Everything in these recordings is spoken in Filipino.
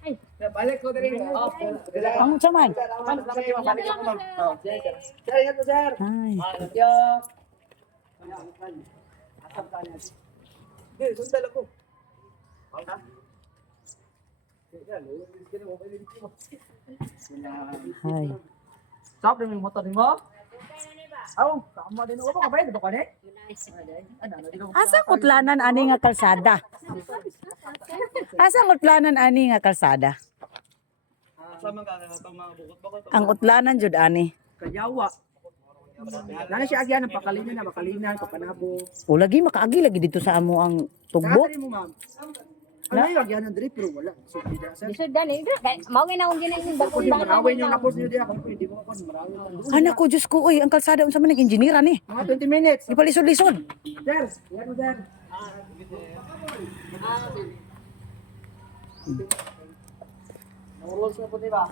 Ay, balik ko dali. Ang saman. Sir, ito sir. Ay. Yo. Sundal ako. Ay. Stop din yung motor mo. Aw, tama din ako ba? Dito ka ni? Asa kutlanan ani nga kalsada? Asa kutlanan ani nga kalsada? Ang utlanan jud ani. Kayawa. Nana siya agyan ng pakalinan, papanabo. O lagi makaagi lagi dito sa amo ang tugbo. Nakatali mo ma'am. Ano yung agyan ng drip pero wala. So, tidak sir. Bisod dali. Mao nga na akong ginagin Ako bakod di ba. marawin yung napos niyo di ako. Hindi mo ako marawin. Anak ko Diyos ko, oy, ang kalsada unsa man nag-engineer ni. Mga 20 minutes. Ipalisod-lisod. Sir, yan mo sir. No rules na po di ba?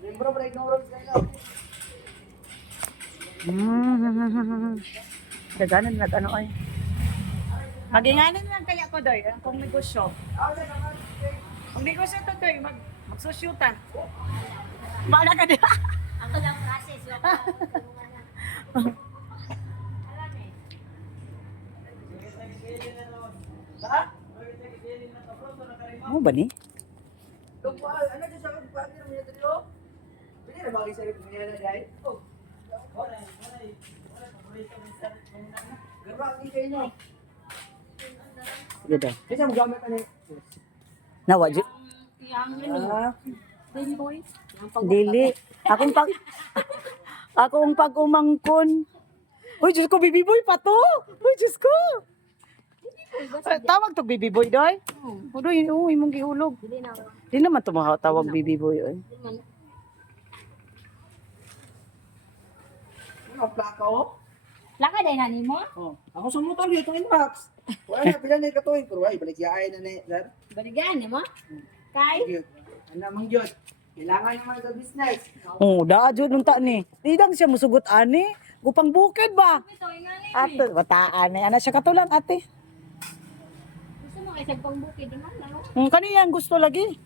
Limbro break no rules kayo. Daganan na ano ay. Maginganan lang kaya ko doy, ang kong negosyo. Ang negosyo to doy, magsusyutan. Baala ka di. Ako lang process. Mo ba ni? Tungkol, ano dyan sa pagpapagin mo yung trio? Pwede na bagay sa rin niya na dahil? Oh. Garba, hindi kayo nyo. Sige daw. Kasi mo gamit ka na Nawa jud. Dili. Akong pag-umangkon. Uy, Diyos ko, baby boy pa to. Uy, Diyos ko. Tawag to baby boy, doy. Uy, imong gihulog. Dili na ako. Di naman tawag baby boy, oy. Ano, plaka o? Laka dai na nimo? Oh. Ako sa motor dito, inbox. Wala na, pila na ikatoy. Pero ay, balik yaay na na, sir. Baligan nimo? Kay Ano mang Diyos? Kailangan naman sa business. Oh, daa jud nung ta ni. Di dang siya musugot ani. Gupang bukid ba? ito ingani. Ate, bataan ni. Ana siya katulang ate. Gusto mo kay sagpang bukid di man lalo. Kaniyang gusto lagi.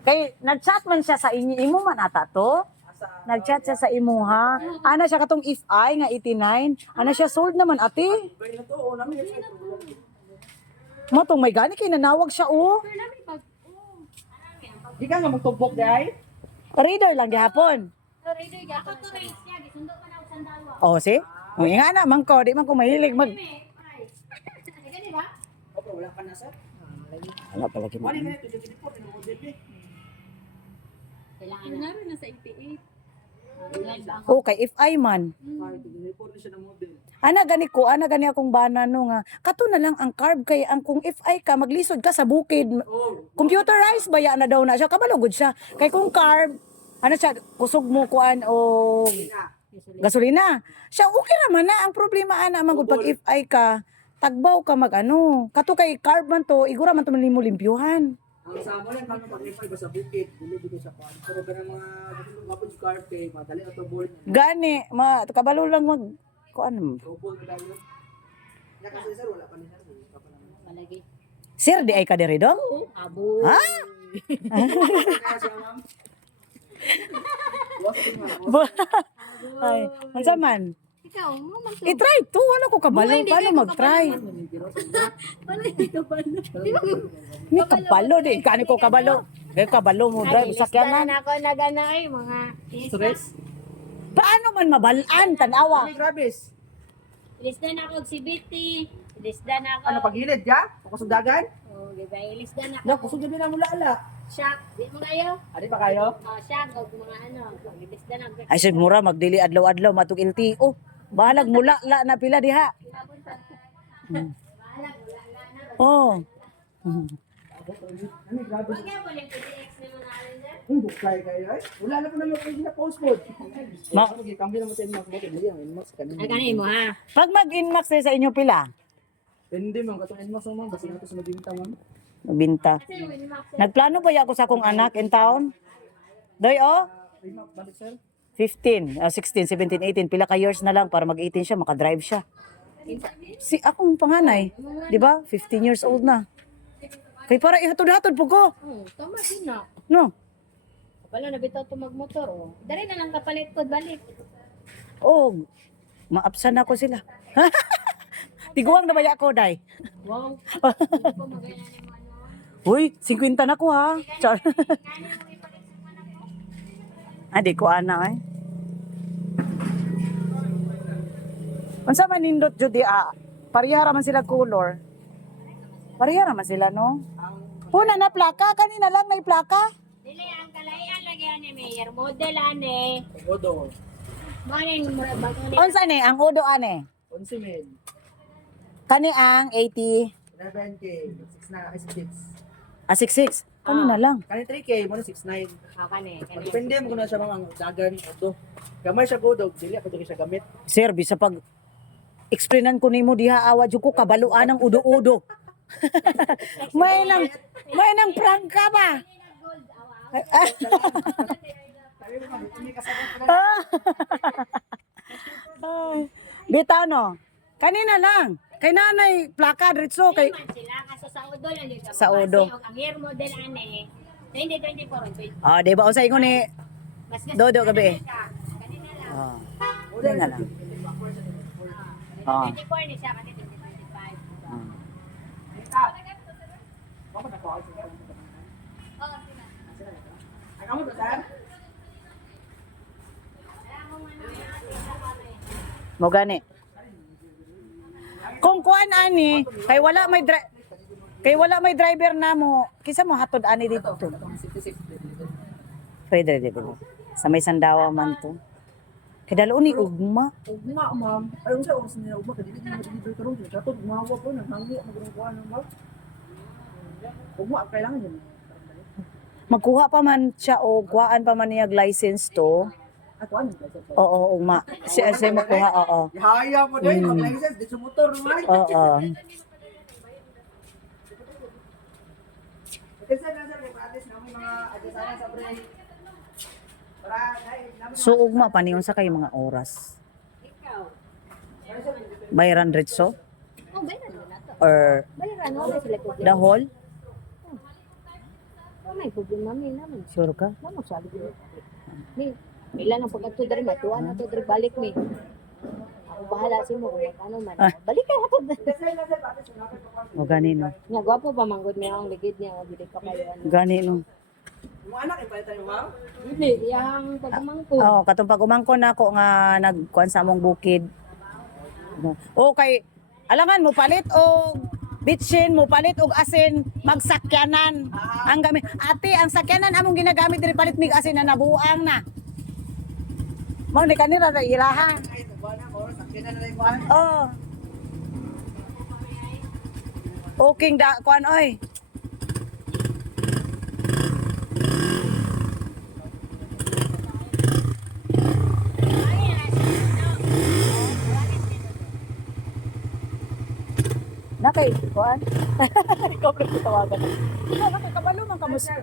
Kay nag-chat man siya sa inyo, imo man ata to. Nag-chat siya sa imo ha. Ana siya katong if I nga 89. Ana siya sold naman ate. Bay na to, o namin. Mo tong may gani kay nanawag siya oh. Pero namin pag Di ka nga magtumbok dahil? Reader lang gihapon. Pero ito ga ako to race niya gisundo pa na og sandalwa. Oh, si? Oh, nga na man ko, di man ko mahilig mag Gani ba? Opo, wala ka na, sir. Wala pala Wala kini. na ito, dito po, tinamodel eh. Kailangan namin na sa 88. Oh, kay if I man. Ay, tinipor na siya ng model. Ana gani akong bana no nga. Kato na lang ang carb kay ang kung if I ka maglisod ka sa bukid. Oh, Computerized ba ya na daw na siya kabalugod siya. Kay kung carb ano siya kusog mo kuan o gasolina. Siya okay naman na ang problema ana magud pag if I ka tagbaw ka mag ano. Kato kay carb man to igura man to mo limpyuhan. ang sama lang kami pag-repay ba sa bukid, dito sa kwan. Pero ganang mga mapod sa carpet, madali na to ball. Gani kabalo lang mag kuan mo. Double na dahil. Ya kasi sir, wala pa ni sir. Wala pa naman. Malagi. Sir di ay ka diri dong? Abo. Ha? Kaya siya, ma'am. Wala pa ma'am. Ay, unsa man? Ikaw, mo man to. I-try to, ano ko kabalo, paano mag-try? Wala ito ba? Ni kabalo di, kani ko kabalo. Kaya kabalo mo drive sakyanan. Ako nagana ay mga Stress? Paano man mabalaan tanawa? May grabis. Ilisdan ako og CBT. Ilisdan ako. Ano, paghilid ka? Pakusog dagan? Oh, di ba? Ilisdan ako. No, kusog din ang mula-ala. Shock. Di mo kayo? Adi pa kayo? Oh, shock. Og mga ano. Ilisdan ako. Ay sud mura magdili adlaw-adlaw matug LTO. Balag mula la na pila diha. Oh. Ano, grabis? Kaya po yung PDX ni mo na rin dyan? Bukay kayo ay. Wala na po naman kayo na postcode. Ma- Kambing naman sa inyo. Hindi ang inbox kanina. Ay, kanin mo ha. Pag mag-inmax sa inyo pila, Hindi ma'am, katong inbox mo ma'am. Basta nato sa magbinta ma'am. binta. Kasi yung inbox. Nagplano ba ya ako sa akong anak in town? Doy oh, Ay ma'am, balik sir. 15, 16, 17, 18, pila ka years na lang para mag-18 siya, makadrive siya. Si akong panganay, di ba? 15 years old na. Kay para ihatod-hatod po ko. Tama din na. No? Wala na bitaw to magmotor. Oh. Dari na lang kapalit ko balik. Oh, maapsan ako sila. Tiguang na ba ako, day? Wow. Hindi ko magaya ni mo ano. Uy, 50 na ko ha. Char. Di ko ana eh. Unsa man nindot jud di parihara man sila color. Parihara man sila no. Puna na plaka kanina lang may plaka. Dili ang kalayan lagi ani mayor model ani. Odo. Maning bago ni. Unsa ni ang udo ane? 11 mil. Kani ang 80 11K. 6 na, 6. 66. Kanina lang. Kani 3K, mo na 6.9. Kani. Depende mo kung na siya mga dagan odo. Gamay siya godog, dili ako dili siya gamit. Sir, bisa pag explainan ko nimo diha awa jud ko kabaluan ng udo-udo. may nang prank ka ba? Ay, bitaw no. Kanina lang. Kay nanay plaka diretso kay Sila kaso sa udo lang dito. Sa udo. Ang year model ani. 2024. di ba usay ko ni Mas Dodo gabi. Kanina lang. Oh. Kanina lang. Oh. 24 ni siya kasi 2025. Ay, kamo ba sir? Mo gani. Kung kuan ani, kay wala may driver na mo, kisa mo hatod ani dito. 66. Pwede dito. Sa may sandawa man to. Kadalo ni ugma. Ugma, ma'am. Ay, unsa oras nila ugma kadili di deliver karon. Kato gumawa po nang hangi magurong kuan ma'am. Ugma ang kailangan yun. Magkuha pa man siya o kuhaan pa man niya license to. Ako ano ba? Oo, ugma. Siya magkuha, oo. Ihaya mo din mag-license di sa motor man. Oo. Kasi na sir, practice namin mga adjustment sa brake. Para dahil namin So ugma pa niyon sa kay mga oras. Ikaw. Bayran diretso Oh, bayaran mo na to. or Bayaran mo na sila ko. the whole? Oh, may problema mi naman. Sure ka? Ano sabi ko? Mi, ilan ang pagkatto dari matuwa na to dari balik mi. Ako bahala sa mo kung ano man. Balik ka hatod. O gani no. Nga gwapo pa manggod mi ang ligid niya o dili pa kayo ano. Gani no. mga anak ipalitan mo ma'am. Dili yang pagmangko. Oo, katong pagumangkon nako nga nagkuan sa among bukid. O kay alangan mo palit o bitsin mo palit og asin magsakyanan ang gamit ate ang sakyanan among ginagamit diri palit mig asin na nabuang na mo ni kanira ra ilaha Ay, tuwa na ko, sakyan na rin kuan. oh okay da kuan oy nakay kuan ikaw pa tawagan nakay kabalo man kamo sir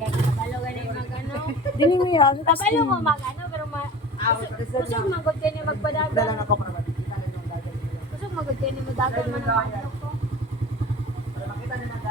Kaya kabalo gani magano. dili mi ha Kabalo mo magano pero kusog manggod kay ni Dala magpadagan. na ako para makita nila yung dagat. Kusog manggod kay ni magdagan man ang manok ko. Para makita nila ang